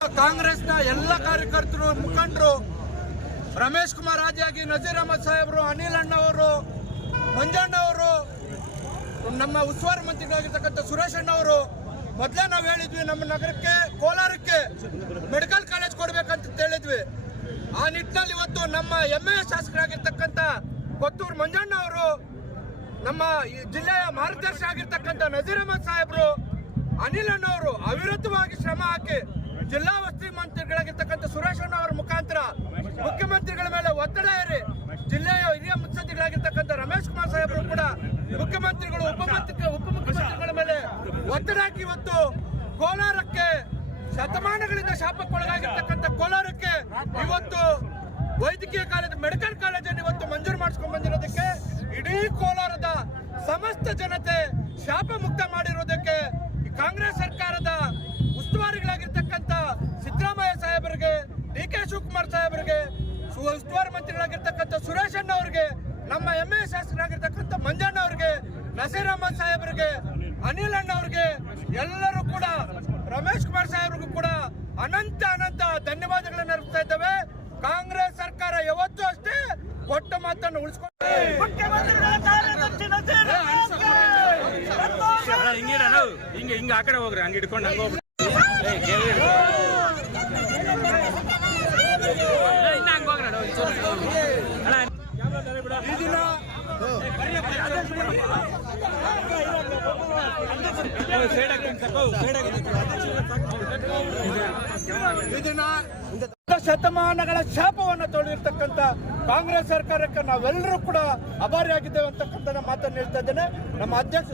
ಕಾಂಗ್ರೆಸ್ನ ಎಲ್ಲ ಕಾರ್ಯಕರ್ತರು ಮುಖಂಡರು ರಮೇಶ್ ಕುಮಾರ್ ಆದಿಯಾಗಿ ನಜೀರ್ ಅಹಮದ್ ಸಾಹೇಬರು, ಅನಿಲ್ ಅಣ್ಣ ಅವರು ಮಂಜಣ್ಣ ಅವರು, ನಮ್ಮ ಉಸ್ತುವಾರಿ ಮಂತ್ರಿಗಳಾಗಿರ್ತಕ್ಕಂಥ ಸುರೇಶ್ ಅಣ್ಣ ಅವರು, ಮೊದಲೇ ನಾವು ಹೇಳಿದ್ವಿ ನಮ್ಮ ನಗರಕ್ಕೆ, ಕೋಲಾರಕ್ಕೆ ಮೆಡಿಕಲ್ ಕಾಲೇಜ್ ಕೊಡಬೇಕಂತ ಹೇಳಿದ್ವಿ. ಆ ನಿಟ್ಟಿನಲ್ಲಿ ಇವತ್ತು ನಮ್ಮ ಎ ಶಾಸಕರಾಗಿರ್ತಕ್ಕಂಥ ಕೊತ್ತೂರು ಮಂಜಣ್ಣ ಅವರು, ನಮ್ಮ ಜಿಲ್ಲೆಯ ಮಾರ್ಗದರ್ಶಿ ಆಗಿರ್ತಕ್ಕಂಥ ನಜೀರ್ ಅಹಮದ್ ಸಾಹೇಬರು, ಅನಿಲ್ ಅಣ್ಣವರು ಅವಿರತವಾಗಿ ಶ್ರಮ ಹಾಕಿ ಜಿಲ್ಲಾ ವಸತಿ ಮಂತ್ರಿಗಳಾಗಿರ್ತಕ್ಕಂಥ ಸುರೇಶ್ ಅಣ್ಣ ಅವರ ಮುಖಾಂತರ ಮುಖ್ಯಮಂತ್ರಿಗಳ ಮೇಲೆ ಒತ್ತಡ ಏರಿ ಜಿಲ್ಲೆಯ ಹಿರಿಯ ಮುತ್ಸದ್ದಿಗಳಾಗಿರ್ತಕ್ಕಂಥ ರಮೇಶ್ ಕುಮಾರ್ ಸಾಹೇಬರು ಕೂಡ ಮುಖ್ಯಮಂತ್ರಿಗಳು ಉಪಮಂತ್ರಿ ಉಪಮುಖ್ಯಮಂತ್ರಿಗಳ ಮೇಲೆ ಒತ್ತಡ ಹಾಕಿ ಇವತ್ತು ಕೋಲಾರಕ್ಕೆ ಶತಮಾನಗಳಿಂದ ಶಾಪಕ್ಕೊಳಗಾಗಿರ್ತಕ್ಕಂಥ ಕೋಲಾರಕ್ಕೆ ಇವತ್ತು ವೈದ್ಯಕೀಯ ಕಾಲೇಜ್, ಮೆಡಿಕಲ್ ಕಾಲೇಜನ್ನು ಇವತ್ತು ಮಂಜೂರು ಮಾಡಿಸ್ಕೊಂಡ್ ಬಂದಿರೋದಕ್ಕೆ ಇಡೀ ಕೋಲಾರದ ಸಮಸ್ತ ಜನತೆ ಶಾಪ ಮುಕ್ತ ಮಾಡಿರೋದಕ್ಕೆ ಕಾಂಗ್ರೆಸ್ ಸರ್ಕಾರದ ಉಸ್ತುವಾರಿಗಳಾಗಿರ್ತಕ್ಕಂಥ ಸಿದ್ದರಾಮಯ್ಯ ಸಾಹೇಬರಿಗೆ ಡಿ ಕೆ ಶಿವಕುಮಾರ್ ಸಾಹೇಬರಿಗೆ ಉಸ್ತುವಾರಿ ಮಂತ್ರಿಗಳಾಗಿರ್ತಕ್ಕಂಥ ಸುರೇಶ್ ಅಣ್ಣ ಅವರಿಗೆ ನಮ್ಮ ಎಂ ಎ ಶಾಸಕರಾಗಿರ್ತಕ್ಕಂಥ ಮಂಜಣ್ಣ ಅವರಿಗೆ ನಸೀರ್ ಅಹಮದ್ ಸಾಹೇಬರಿಗೆ ಅನಿಲ್ ಅಣ್ಣ ಅವ್ರಿಗೆ ಎಲ್ಲರೂ ಕೂಡ ರಮೇಶ್ ಕುಮಾರ್ ಸಾಹೇಬ್ರಿಗೂ ಕೂಡ ಅನಂತ ಅನಂತ ಧನ್ಯವಾದಗಳನ್ನ ಅರ್ಪಿಸ್ತಾ ಇದ್ದಾವೆ ಕಾಂಗ್ರೆಸ್ ಸರ್ಕಾರ ಯಾವತ್ತೂ ಅಷ್ಟೇ ಕೊಟ್ಟ ಮಾತನ್ನು ಉಳಿಸ್ಕೊಂಡು ಹಿಂಗೆ ಹಿಂಗೆ ಆ ಕಡೆ ಹೋಗ್ರಿ ಹಂಗೆ ಹಿಡ್ಕೊಂಡು ಹಂಗ ಹೋಗ್ರಿ ಈ ಹಂಗೆ ಹೋಗ್ರಿ ನಾವು ಅಣ್ಣ ಈ ದಿನ ಸೈಡ್ ಹಾಕ್ತೀನಿ ಸ್ವಲ್ಪ ಸೈಡ್ ಈ ದಿನ ಶತಮಾನಗಳ ಶಾಪವನ್ನು ತೊಳೆದಿರ್ತಕ್ಕಂಥ ಕಾಂಗ್ರೆಸ್ ಸರ್ಕಾರಕ್ಕೆ ನಾವೆಲ್ಲರೂ ಕೂಡ ಅಭಾರಿಯಾಗಿದ್ದೇವೆ ಅಂತಕ್ಕಂಥ ಮಾತನ್ನು ಹೇಳ್ತಾ ಇದ್ದೇನೆ. ನಮ್ಮ ಅಧ್ಯಕ್ಷ